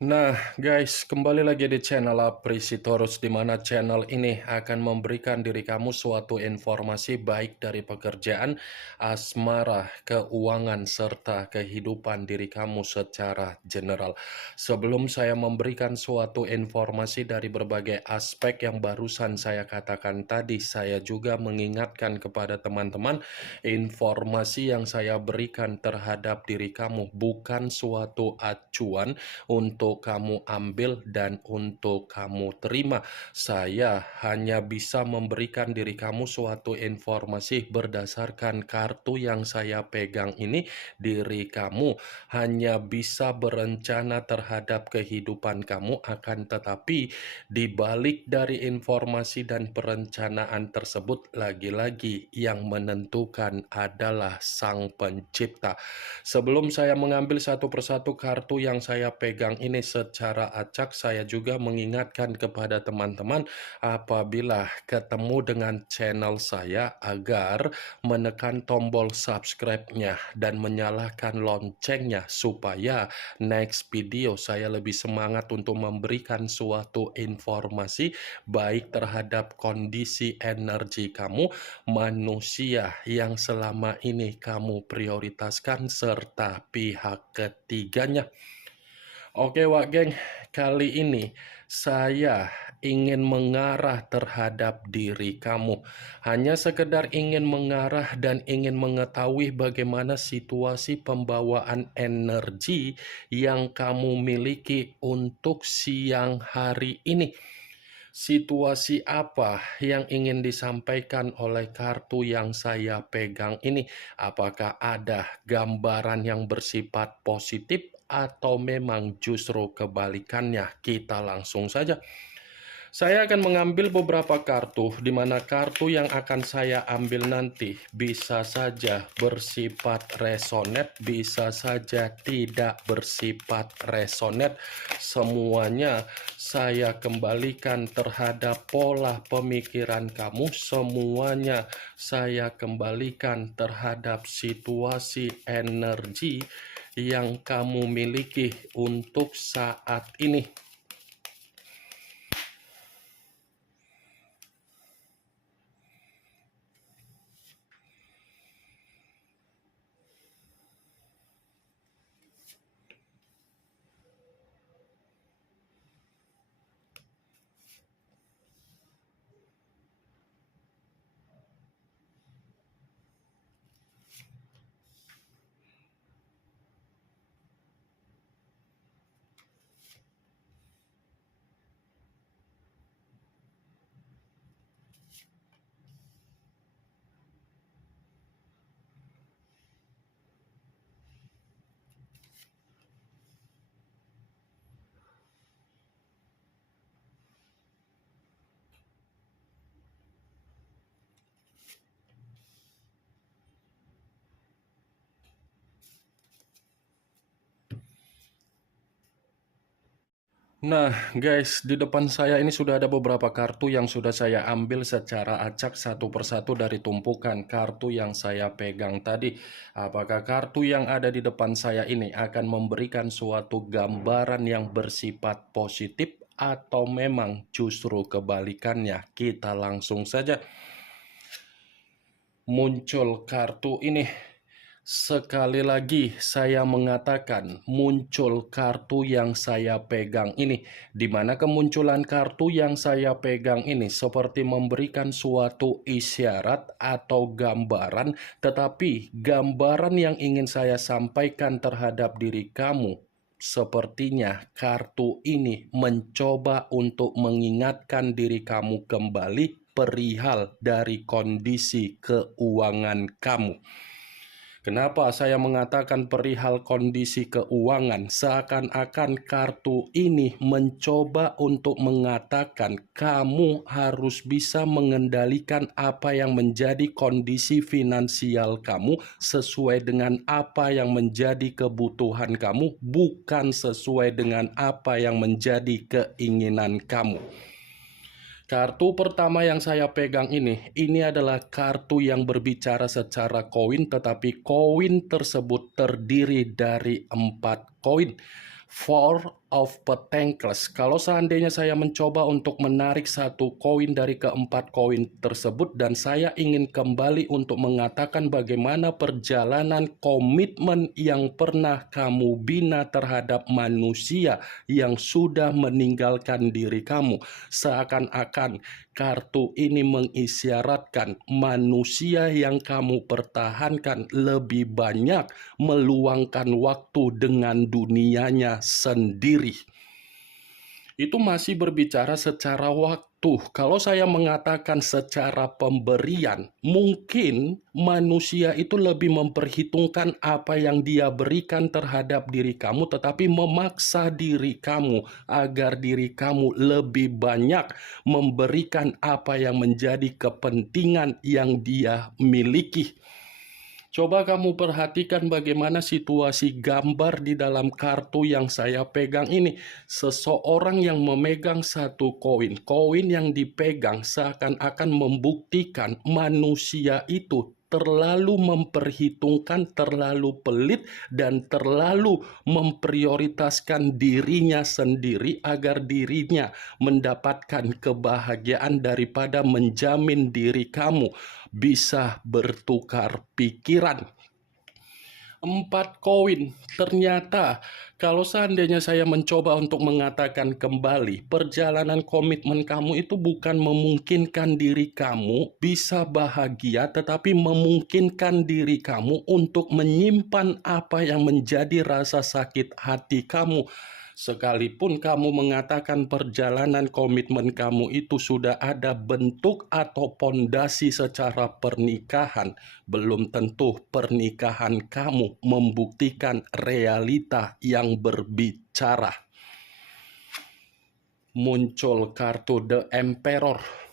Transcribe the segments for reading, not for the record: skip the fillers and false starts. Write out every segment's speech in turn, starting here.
Nah, guys, kembali lagi di channel Aprisitorus, di mana channel ini akan memberikan diri kamu suatu informasi baik dari pekerjaan, asmara, keuangan, serta kehidupan diri kamu secara general. Sebelum saya memberikan suatu informasi dari berbagai aspek yang barusan saya katakan tadi, saya juga mengingatkan kepada teman-teman, informasi yang saya berikan terhadap diri kamu bukan suatu acuan untuk kamu ambil dan untuk kamu terima. Saya hanya bisa memberikan diri kamu suatu informasi berdasarkan kartu yang saya pegang ini. Diri kamu hanya bisa berencana terhadap kehidupan kamu, akan tetapi di balik dari informasi dan perencanaan tersebut, lagi-lagi yang menentukan adalah Sang Pencipta. Sebelum saya mengambil satu persatu kartu yang saya pegang ini secara acak, saya juga mengingatkan kepada teman-teman apabila ketemu dengan channel saya agar menekan tombol subscribe-nya dan menyalakan loncengnya supaya next video saya lebih semangat untuk memberikan suatu informasi baik terhadap kondisi energi kamu, manusia yang selama ini kamu prioritaskan, serta pihak ketiganya. Oke Wak Geng, kali ini saya ingin mengarah terhadap diri kamu. Hanya sekedar ingin mengarah dan ingin mengetahui bagaimana situasi pembawaan energi yang kamu miliki untuk siang hari ini. Situasi apa yang ingin disampaikan oleh kartu yang saya pegang ini? Apakah ada gambaran yang bersifat positif atau memang justru kebalikannya? Kita langsung saja. Saya akan mengambil beberapa kartu, di mana kartu yang akan saya ambil nanti bisa saja bersifat resonet, bisa saja tidak bersifat resonet. Semuanya saya kembalikan terhadap pola pemikiran kamu, semuanya saya kembalikan terhadap situasi energi yang kamu miliki untuk saat ini. Nah, guys, di depan saya ini sudah ada beberapa kartu yang sudah saya ambil secara acak satu persatu dari tumpukan kartu yang saya pegang tadi. Apakah kartu yang ada di depan saya ini akan memberikan suatu gambaran yang bersifat positif atau memang justru kebalikannya? Kita langsung saja. Muncul kartu ini. Sekali lagi saya mengatakan muncul kartu yang saya pegang ini, di mana kemunculan kartu yang saya pegang ini seperti memberikan suatu isyarat atau gambaran, tetapi gambaran yang ingin saya sampaikan terhadap diri kamu, sepertinya kartu ini mencoba untuk mengingatkan diri kamu kembali perihal dari kondisi keuangan kamu. Kenapa saya mengatakan perihal kondisi keuangan? Seakan-akan kartu ini mencoba untuk mengatakan kamu harus bisa mengendalikan apa yang menjadi kondisi finansial kamu sesuai dengan apa yang menjadi kebutuhan kamu, bukan sesuai dengan apa yang menjadi keinginan kamu. Kartu pertama yang saya pegang ini adalah kartu yang berbicara secara koin, tetapi koin tersebut terdiri dari 4 koin. 4 of Pentacles. Kalau seandainya saya mencoba untuk menarik satu koin dari keempat koin tersebut dan saya ingin kembali untuk mengatakan bagaimana perjalanan komitmen yang pernah kamu bina terhadap manusia yang sudah meninggalkan diri kamu, seakan-akan kartu ini mengisyaratkan manusia yang kamu pertahankan lebih banyak meluangkan waktu dengan dunianya sendiri. Itu masih berbicara secara waktu. Kalau saya mengatakan secara pemberian, mungkin manusia itu lebih memperhitungkan apa yang dia berikan terhadap diri kamu, tetapi memaksa diri kamu agar diri kamu lebih banyak memberikan apa yang menjadi kepentingan yang dia miliki. Coba kamu perhatikan bagaimana situasi gambar di dalam kartu yang saya pegang ini. Seseorang yang memegang satu koin. Koin yang dipegang seakan-akan membuktikan manusia itu terlalu memperhitungkan, terlalu pelit, dan terlalu memprioritaskan dirinya sendiri agar dirinya mendapatkan kebahagiaan daripada menjamin diri kamu bisa bertukar pikiran. 4 koin. Ternyata kalau seandainya saya mencoba untuk mengatakan kembali, perjalanan komitmen kamu itu bukan memungkinkan diri kamu bisa bahagia, tetapi memungkinkan diri kamu untuk menyimpan apa yang menjadi rasa sakit hati kamu. Sekalipun kamu mengatakan perjalanan komitmen kamu itu sudah ada bentuk atau pondasi secara pernikahan, belum tentu pernikahan kamu membuktikan realita yang berbicara. Muncul kartu The Emperor.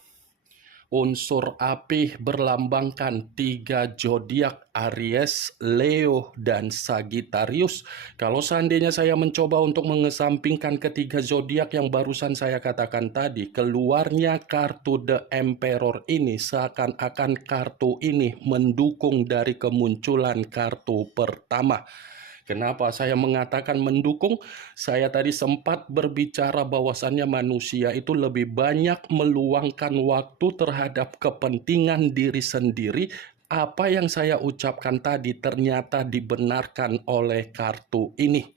Unsur api berlambangkan 3 zodiak, Aries, Leo, dan Sagittarius. Kalau seandainya saya mencoba untuk mengesampingkan ketiga zodiak yang barusan saya katakan tadi, keluarnya kartu The Emperor ini seakan-akan kartu ini mendukung dari kemunculan kartu pertama. Kenapa saya mengatakan mendukung? Saya tadi sempat berbicara bahwasannya manusia itu lebih banyak meluangkan waktu terhadap kepentingan diri sendiri. Apa yang saya ucapkan tadi ternyata dibenarkan oleh kartu ini.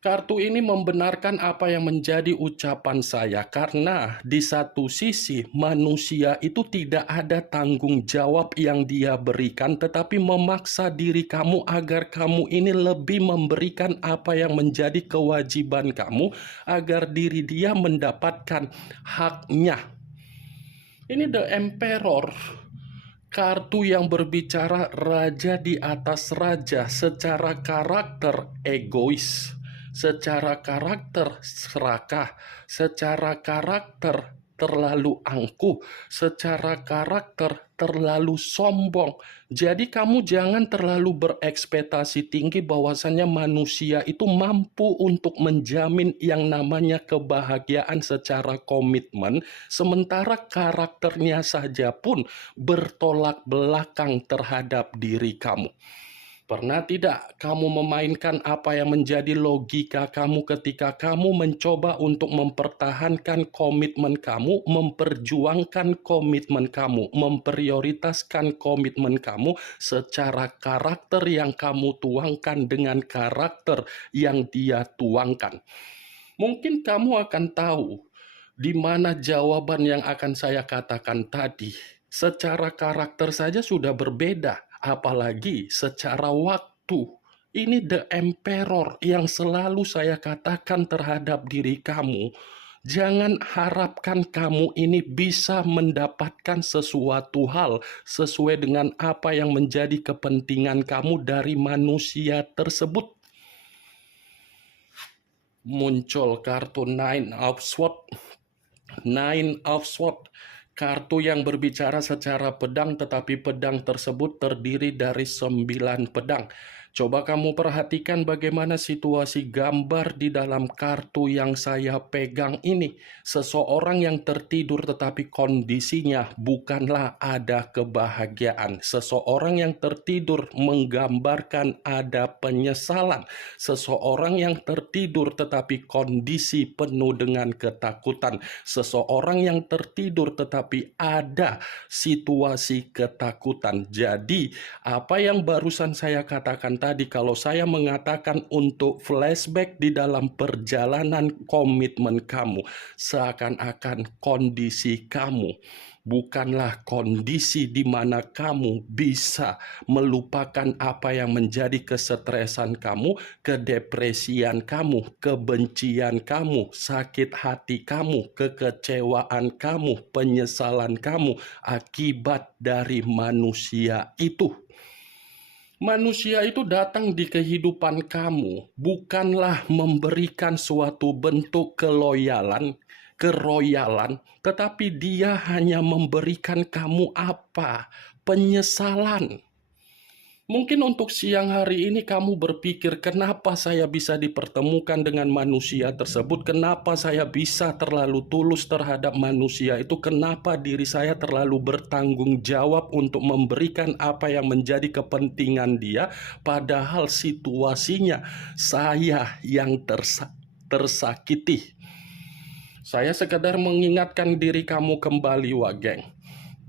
Kartu ini membenarkan apa yang menjadi ucapan saya, karena di satu sisi manusia itu tidak ada tanggung jawab yang dia berikan, tetapi memaksa diri kamu agar kamu ini lebih memberikan apa yang menjadi kewajiban kamu agar diri dia mendapatkan haknya. Ini The Emperor. Kartu yang berbicara raja di atas raja, secara karakter egois, secara karakter serakah, secara karakter terlalu angkuh, secara karakter terlalu sombong. Jadi kamu jangan terlalu berekspektasi tinggi bahwasannya manusia itu mampu untuk menjamin yang namanya kebahagiaan secara komitmen, sementara karakternya saja pun bertolak belakang terhadap diri kamu. Pernah tidak kamu memainkan apa yang menjadi logika kamu ketika kamu mencoba untuk mempertahankan komitmen kamu, memperjuangkan komitmen kamu, memprioritaskan komitmen kamu secara karakter yang kamu tuangkan dengan karakter yang dia tuangkan? Mungkin kamu akan tahu di mana jawaban yang akan saya katakan tadi. Secara karakter saja sudah berbeda, apalagi secara waktu. Ini The Emperor yang selalu saya katakan terhadap diri kamu. Jangan harapkan kamu ini bisa mendapatkan sesuatu hal sesuai dengan apa yang menjadi kepentingan kamu dari manusia tersebut. Muncul kartu Nine of Swords. Nine of Swords, kartu yang berbicara secara pedang, tetapi pedang tersebut terdiri dari 9 pedang. Coba kamu perhatikan bagaimana situasi gambar di dalam kartu yang saya pegang ini. Seseorang yang tertidur tetapi kondisinya bukanlah ada kebahagiaan. Seseorang yang tertidur menggambarkan ada penyesalan. Seseorang yang tertidur tetapi kondisi penuh dengan ketakutan. Seseorang yang tertidur tetapi ada situasi ketakutan. Jadi, apa yang barusan saya katakan tadi, kalau saya mengatakan untuk flashback di dalam perjalanan komitmen kamu, seakan-akan kondisi kamu bukanlah kondisi di mana kamu bisa melupakan apa yang menjadi kesetresan kamu, kedepresian kamu, kebencian kamu, sakit hati kamu, kekecewaan kamu, penyesalan kamu akibat dari manusia itu. Manusia itu datang di kehidupan kamu bukanlah memberikan suatu bentuk keroyalan, tetapi dia hanya memberikan kamu apa? Penyesalan. Mungkin untuk siang hari ini kamu berpikir, kenapa saya bisa dipertemukan dengan manusia tersebut? Kenapa saya bisa terlalu tulus terhadap manusia itu? Kenapa diri saya terlalu bertanggung jawab untuk memberikan apa yang menjadi kepentingan dia? Padahal situasinya saya yang tersakiti. Saya sekedar mengingatkan diri kamu kembali, Wageng.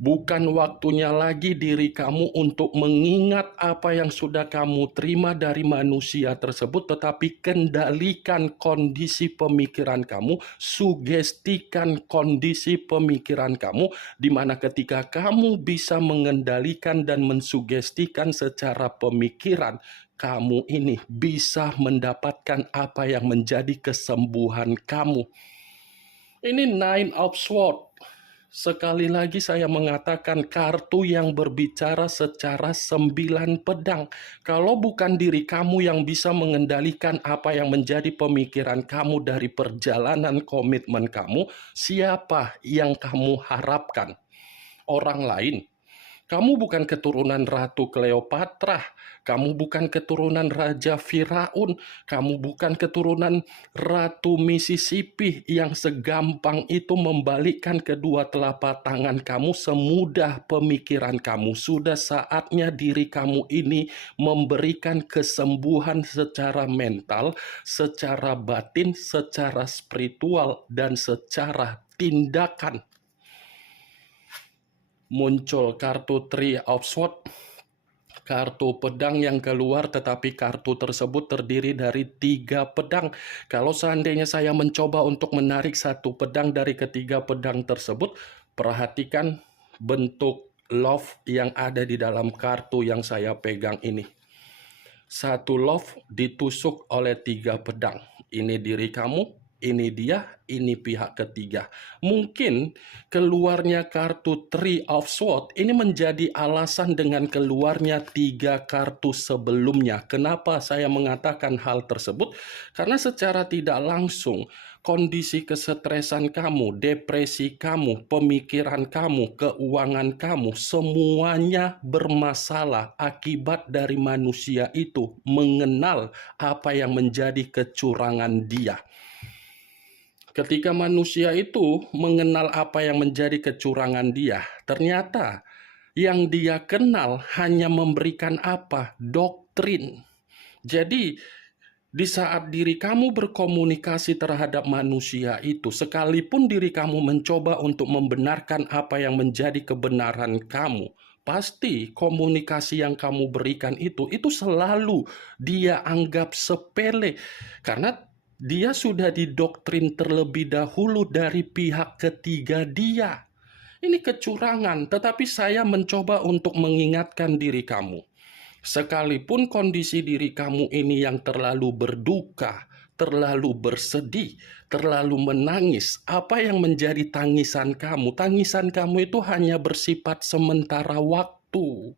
Bukan waktunya lagi diri kamu untuk mengingat apa yang sudah kamu terima dari manusia tersebut, tetapi kendalikan kondisi pemikiran kamu, sugestikan kondisi pemikiran kamu, di mana ketika kamu bisa mengendalikan dan mensugestikan secara pemikiran, kamu ini bisa mendapatkan apa yang menjadi kesembuhan kamu. Ini Nine of Swords. Sekali lagi saya mengatakan kartu yang berbicara secara 9 pedang. Kalau bukan diri kamu yang bisa mengendalikan apa yang menjadi pemikiran kamu dari perjalanan komitmen kamu, siapa yang kamu harapkan? Orang lain? Kamu bukan keturunan Ratu Cleopatra, kamu bukan keturunan Raja Firaun, kamu bukan keturunan Ratu Mississippi yang segampang itu membalikkan kedua telapak tangan kamu semudah pemikiran kamu. Sudah saatnya diri kamu ini memberikan kesembuhan secara mental, secara batin, secara spiritual, dan secara tindakan. Muncul kartu Three of Swords, kartu pedang yang keluar, tetapi kartu tersebut terdiri dari 3 pedang. Kalau seandainya saya mencoba untuk menarik 1 pedang dari ketiga pedang tersebut, perhatikan bentuk love yang ada di dalam kartu yang saya pegang ini. 1 love ditusuk oleh 3 pedang. Ini diri kamu, ini dia, ini pihak ketiga. Mungkin keluarnya kartu Three of Swords ini menjadi alasan dengan keluarnya 3 kartu sebelumnya. Kenapa saya mengatakan hal tersebut? Karena secara tidak langsung kondisi kesetresan kamu, depresi kamu, pemikiran kamu, keuangan kamu, semuanya bermasalah akibat dari manusia itu mengenal apa yang menjadi kecurangan dia. Ketika manusia itu mengenal apa yang menjadi kecurangan dia, ternyata yang dia kenal hanya memberikan apa? Doktrin. Jadi, di saat diri kamu berkomunikasi terhadap manusia itu, sekalipun diri kamu mencoba untuk membenarkan apa yang menjadi kebenaran kamu, pasti komunikasi yang kamu berikan itu selalu dia anggap sepele. Karena dia sudah didoktrin terlebih dahulu dari pihak ketiga dia. Ini kecurangan, tetapi saya mencoba untuk mengingatkan diri kamu. Sekalipun kondisi diri kamu ini yang terlalu berduka, terlalu bersedih, terlalu menangis, apa yang menjadi tangisan kamu? Tangisan kamu itu hanya bersifat sementara waktu.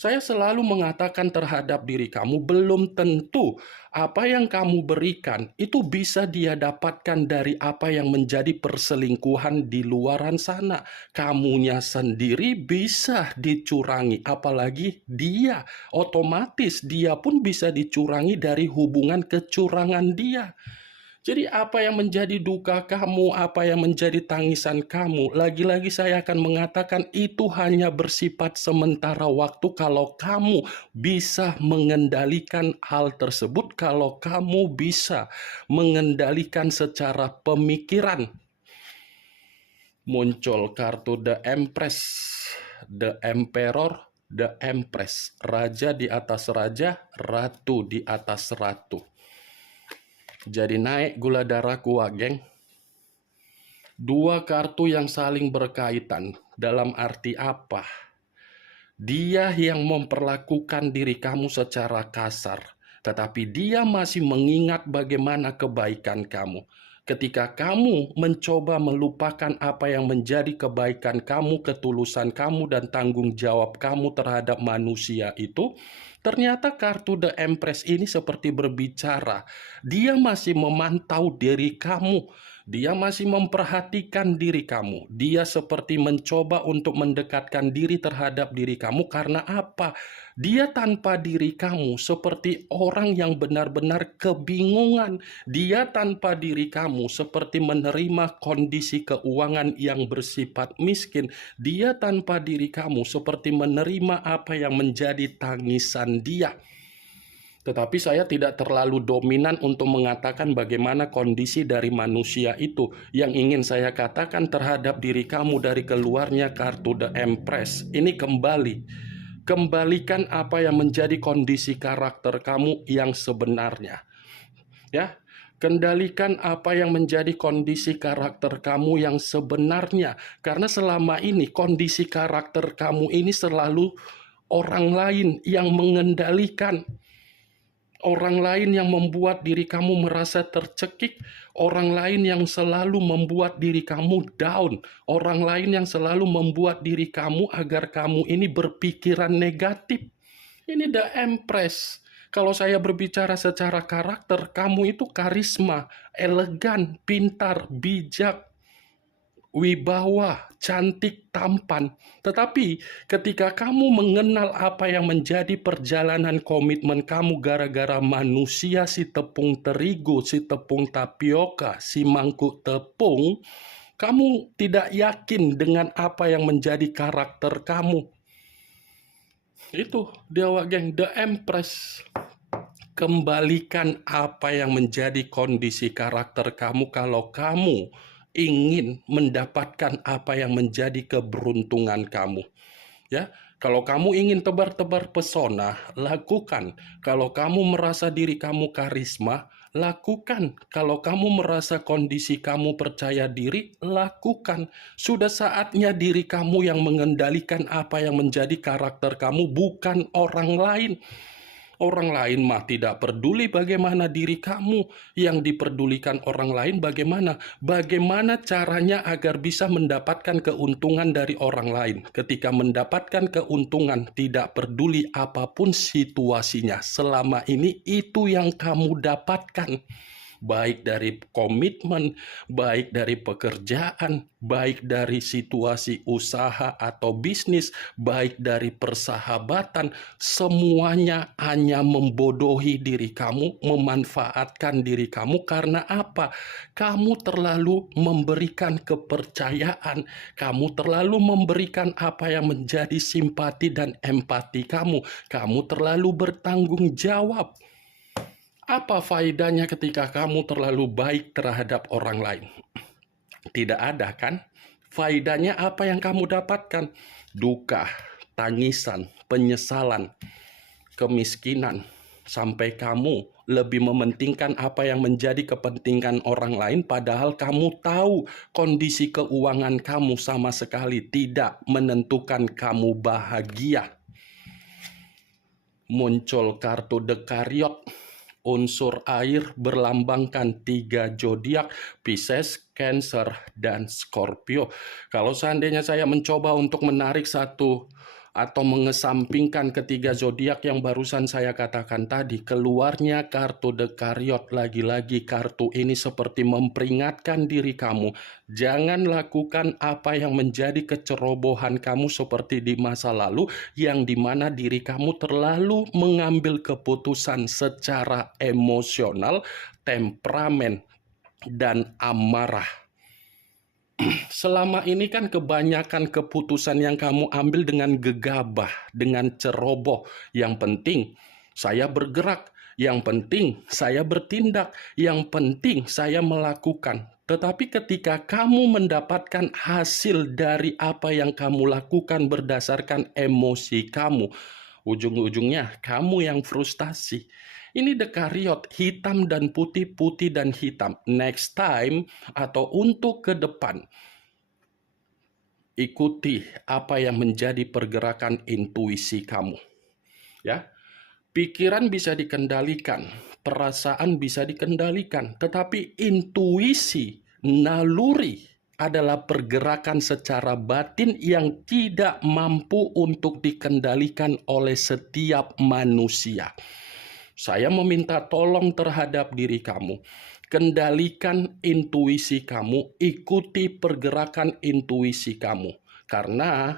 Saya selalu mengatakan terhadap diri kamu, belum tentu apa yang kamu berikan itu bisa dia dapatkan dari apa yang menjadi perselingkuhan di luaran sana. Kamunya sendiri bisa dicurangi, apalagi dia. Otomatis dia pun bisa dicurangi dari hubungan kecurangan dia. Jadi apa yang menjadi duka kamu, apa yang menjadi tangisan kamu, lagi-lagi saya akan mengatakan itu hanya bersifat sementara waktu kalau kamu bisa mengendalikan hal tersebut, kalau kamu bisa mengendalikan secara pemikiran. Muncul kartu The Empress, The Emperor, The Empress, raja di atas raja, ratu di atas ratu. Jadi naik gula darahku, geng. Dua kartu yang saling berkaitan. Dalam arti apa? Dia yang memperlakukan diri kamu secara kasar, tetapi dia masih mengingat bagaimana kebaikan kamu. Ketika kamu mencoba melupakan apa yang menjadi kebaikan kamu, ketulusan kamu, dan tanggung jawab kamu terhadap manusia itu, ternyata kartu The Empress ini seperti berbicara. Dia masih memantau diri kamu. Dia masih memperhatikan diri kamu. Dia seperti mencoba untuk mendekatkan diri terhadap diri kamu. Karena apa? Dia tanpa diri kamu seperti orang yang benar-benar kebingungan. Dia tanpa diri kamu seperti menerima kondisi keuangan yang bersifat miskin. Dia tanpa diri kamu seperti menerima apa yang menjadi tangisan dia. Tetapi saya tidak terlalu dominan untuk mengatakan bagaimana kondisi dari manusia itu. Yang ingin saya katakan terhadap diri kamu dari keluarnya kartu The Empress, ini kembalikan apa yang menjadi kondisi karakter kamu yang sebenarnya. Ya, kendalikan apa yang menjadi kondisi karakter kamu yang sebenarnya. Karena selama ini kondisi karakter kamu ini selalu orang lain yang mengendalikan. Orang lain yang membuat diri kamu merasa tercekik, orang lain yang selalu membuat diri kamu down, orang lain yang selalu membuat diri kamu agar kamu ini berpikiran negatif. Ini The Empress. Kalau saya berbicara secara karakter, kamu itu karisma, elegan, pintar, bijak, wibawa, cantik, tampan. Tetapi ketika kamu mengenal apa yang menjadi perjalanan komitmen kamu gara-gara manusia si tepung terigu, si tepung tapioka, si mangkuk tepung, kamu tidak yakin dengan apa yang menjadi karakter kamu. Itu dia, geng, The Empress. Kembalikan apa yang menjadi kondisi karakter kamu kalau kamu ingin mendapatkan apa yang menjadi keberuntungan kamu. Ya, kalau kamu ingin tebar-tebar pesona, lakukan. Kalau kamu merasa diri kamu karisma, lakukan. Kalau kamu merasa kondisi kamu percaya diri, lakukan. Sudah saatnya diri kamu yang mengendalikan apa yang menjadi karakter kamu, bukan orang lain. Orang lain mah tidak peduli bagaimana diri kamu. Yang diperdulikan orang lain bagaimana? Bagaimana caranya agar bisa mendapatkan keuntungan dari orang lain. Ketika mendapatkan keuntungan, tidak peduli apapun situasinya. Selama ini itu yang kamu dapatkan. Baik dari komitmen, baik dari pekerjaan, baik dari situasi usaha atau bisnis, baik dari persahabatan, semuanya hanya membodohi diri kamu, memanfaatkan diri kamu. Karena apa? Kamu terlalu memberikan kepercayaan, kamu terlalu memberikan apa yang menjadi simpati dan empati kamu, kamu terlalu bertanggung jawab. Apa faedahnya ketika kamu terlalu baik terhadap orang lain? Tidak ada, kan? Faedahnya apa yang kamu dapatkan? Duka, tangisan, penyesalan, kemiskinan, sampai kamu lebih mementingkan apa yang menjadi kepentingan orang lain, padahal kamu tahu kondisi keuangan kamu sama sekali tidak menentukan kamu bahagia. Muncul kartu The Chariot. Unsur air berlambangkan 3 zodiak, Pisces, Cancer, dan Scorpio. Kalau seandainya saya mencoba untuk menarik satu atau mengesampingkan ketiga zodiak yang barusan saya katakan tadi, keluarnya kartu The Chariot, lagi-lagi kartu ini seperti memperingatkan diri kamu, jangan lakukan apa yang menjadi kecerobohan kamu seperti di masa lalu, yang dimana diri kamu terlalu mengambil keputusan secara emosional, temperamen, dan amarah. Selama ini kan kebanyakan keputusan yang kamu ambil dengan gegabah, dengan ceroboh. Yang penting saya bergerak, yang penting saya bertindak, yang penting saya melakukan. Tetapi ketika kamu mendapatkan hasil dari apa yang kamu lakukan berdasarkan emosi kamu, ujung-ujungnya kamu yang frustasi. Ini The Chariot, hitam dan putih, putih dan hitam. Next time atau untuk ke depan, ikuti apa yang menjadi pergerakan intuisi kamu. Ya, pikiran bisa dikendalikan, perasaan bisa dikendalikan, tetapi intuisi, naluri adalah pergerakan secara batin yang tidak mampu untuk dikendalikan oleh setiap manusia. Saya meminta tolong terhadap diri kamu. Kendalikan intuisi kamu, ikuti pergerakan intuisi kamu. Karena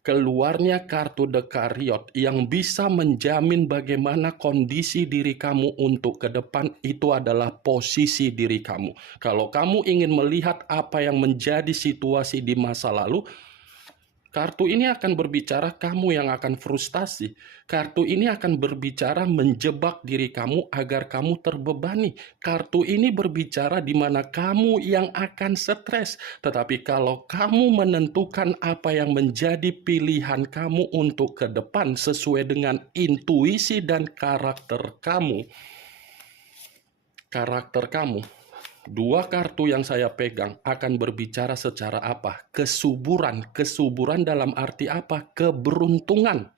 keluarnya kartu The Chariot yang bisa menjamin bagaimana kondisi diri kamu untuk ke depan itu adalah posisi diri kamu. Kalau kamu ingin melihat apa yang menjadi situasi di masa lalu, kartu ini akan berbicara kamu yang akan frustasi. Kartu ini akan berbicara menjebak diri kamu agar kamu terbebani. Kartu ini berbicara di mana kamu yang akan stres. Tetapi kalau kamu menentukan apa yang menjadi pilihan kamu untuk ke depan sesuai dengan intuisi dan karakter kamu, dua kartu yang saya pegang akan berbicara secara apa? Kesuburan. Kesuburan dalam arti apa? Keberuntungan.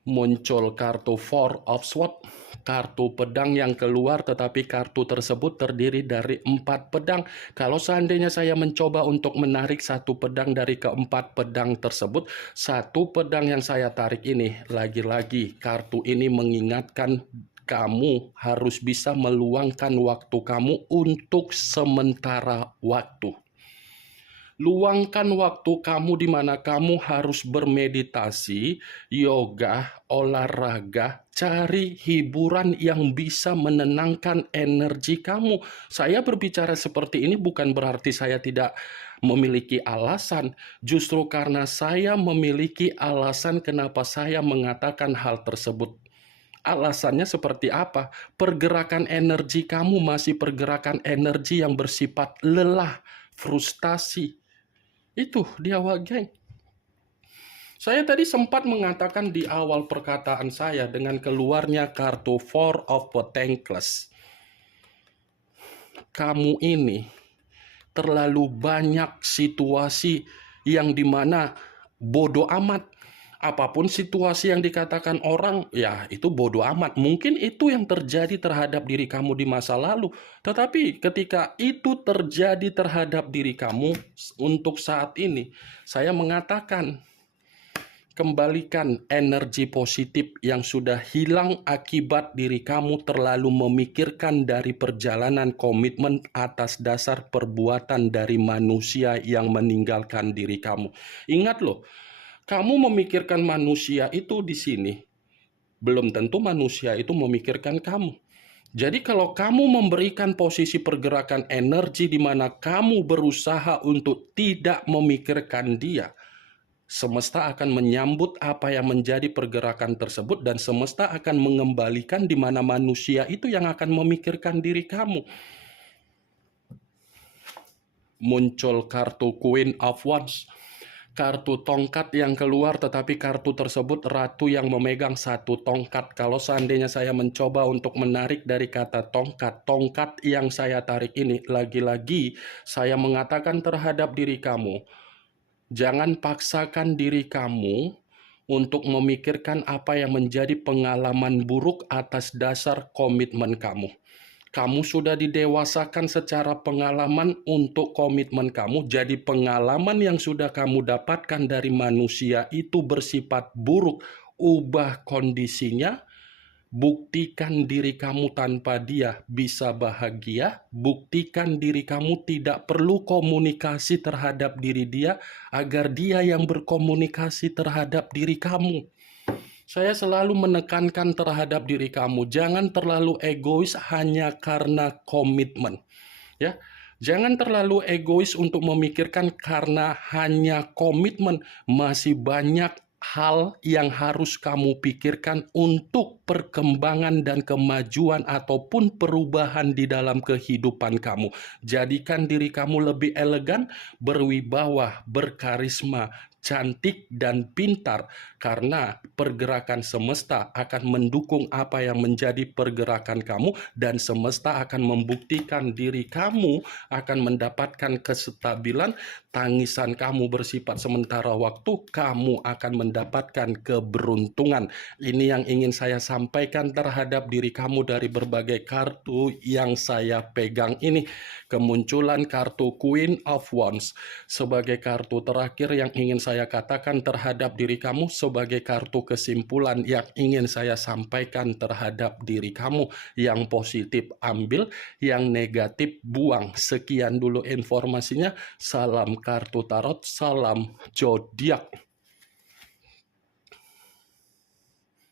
Muncul kartu Four of Swords, kartu pedang yang keluar, tetapi kartu tersebut terdiri dari 4 pedang. Kalau seandainya saya mencoba untuk menarik satu pedang dari keempat pedang tersebut, satu pedang yang saya tarik ini, lagi-lagi kartu ini mengingatkan kamu harus bisa meluangkan waktu kamu untuk sementara waktu. Luangkan waktu kamu di mana kamu harus bermeditasi, yoga, olahraga, cari hiburan yang bisa menenangkan energi kamu. Saya berbicara seperti ini bukan berarti saya tidak memiliki alasan. Justru karena saya memiliki alasan kenapa saya mengatakan hal tersebut. Alasannya seperti apa? Pergerakan energi kamu masih pergerakan energi yang bersifat lelah, frustasi. Itu dia, geng. Saya tadi sempat mengatakan di awal perkataan saya dengan keluarnya kartu Four of Pentacles. Kamu ini terlalu banyak situasi yang dimana bodoh amat. Apapun situasi yang dikatakan orang, ya itu bodoh amat. Mungkin itu yang terjadi terhadap diri kamu di masa lalu. Tetapi ketika itu terjadi terhadap diri kamu untuk saat ini, saya mengatakan, kembalikan energi positif yang sudah hilang akibat diri kamu terlalu memikirkan dari perjalanan komitmen atas dasar perbuatan dari manusia yang meninggalkan diri kamu. Ingat loh, kamu memikirkan manusia itu di sini, belum tentu manusia itu memikirkan kamu. Jadi kalau kamu memberikan posisi pergerakan energi di mana kamu berusaha untuk tidak memikirkan dia, semesta akan menyambut apa yang menjadi pergerakan tersebut dan semesta akan mengembalikan di mana manusia itu yang akan memikirkan diri kamu. Muncul kartu Queen of Wands. Kartu tongkat yang keluar, tetapi kartu tersebut ratu yang memegang satu tongkat. Kalau seandainya saya mencoba untuk menarik dari kata tongkat, tongkat yang saya tarik ini, lagi-lagi saya mengatakan terhadap diri kamu, jangan paksakan diri kamu untuk memikirkan apa yang menjadi pengalaman buruk atas dasar komitmen kamu. Kamu sudah didewasakan secara pengalaman untuk komitmen kamu. Jadi pengalaman yang sudah kamu dapatkan dari manusia itu bersifat buruk. Ubah kondisinya, buktikan diri kamu tanpa dia bisa bahagia. Buktikan diri kamu tidak perlu komunikasi terhadap diri dia, agar dia yang berkomunikasi terhadap diri kamu. Saya selalu menekankan terhadap diri kamu, jangan terlalu egois hanya karena komitmen. Ya, jangan terlalu egois untuk memikirkan karena hanya komitmen. Masih banyak hal yang harus kamu pikirkan untuk perkembangan dan kemajuan ataupun perubahan di dalam kehidupan kamu. Jadikan diri kamu lebih elegan, berwibawa, berkarisma, cantik dan pintar, karena pergerakan semesta akan mendukung apa yang menjadi pergerakan kamu, dan semesta akan membuktikan diri kamu akan mendapatkan kestabilan. Tangisan kamu bersifat sementara waktu, kamu akan mendapatkan keberuntungan. Ini yang ingin saya sampaikan terhadap diri kamu dari berbagai kartu yang saya pegang ini. Kemunculan kartu Queen of Wands sebagai kartu terakhir yang ingin saya katakan terhadap diri kamu, sebagai kartu kesimpulan yang ingin saya sampaikan terhadap diri kamu. Yang positif ambil, yang negatif buang. Sekian dulu informasinya. Salam kartu tarot, salam zodiak.